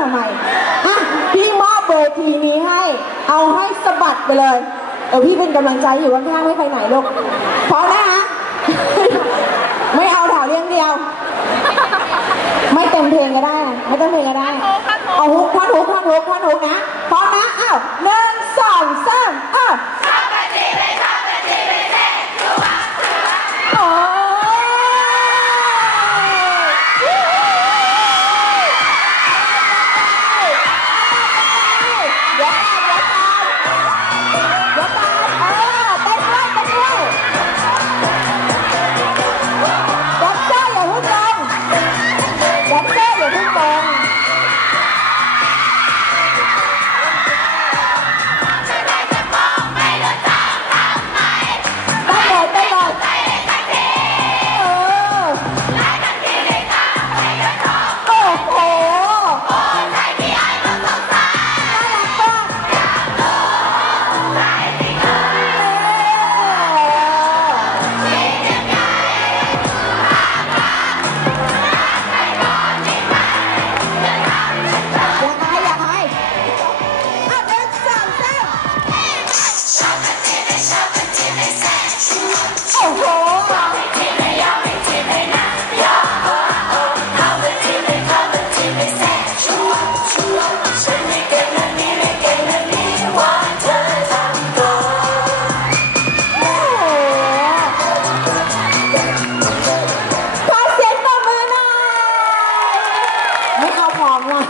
ทำไมอะพี่มอบเวทีนี้ให้ เอาให้สะบัดไปเลย เออพี่เป็นกำลังใจอยู่ข้างๆไม่ไปไหนลูกพร้อมนะฮะ ไม่เอาแถวเรียงเดียว ไม่เต็มเพลงก็ได้ ไม่เต็มเพลงก็ได้ โอาฮุกท่อ Wow! 哇